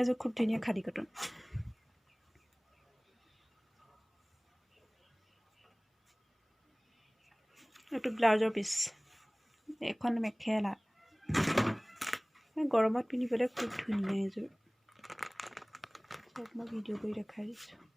এযোৰ খুব ধুনীয়া খাদী কটন এইটো ব্লাউজৰ পিচ এখন মেখেলা গৰমত পিন্ধিবলৈ খুব ধুনীয়া এযোৰ চব মই ভিডিঅ' কৰি দেখাই দিছোঁ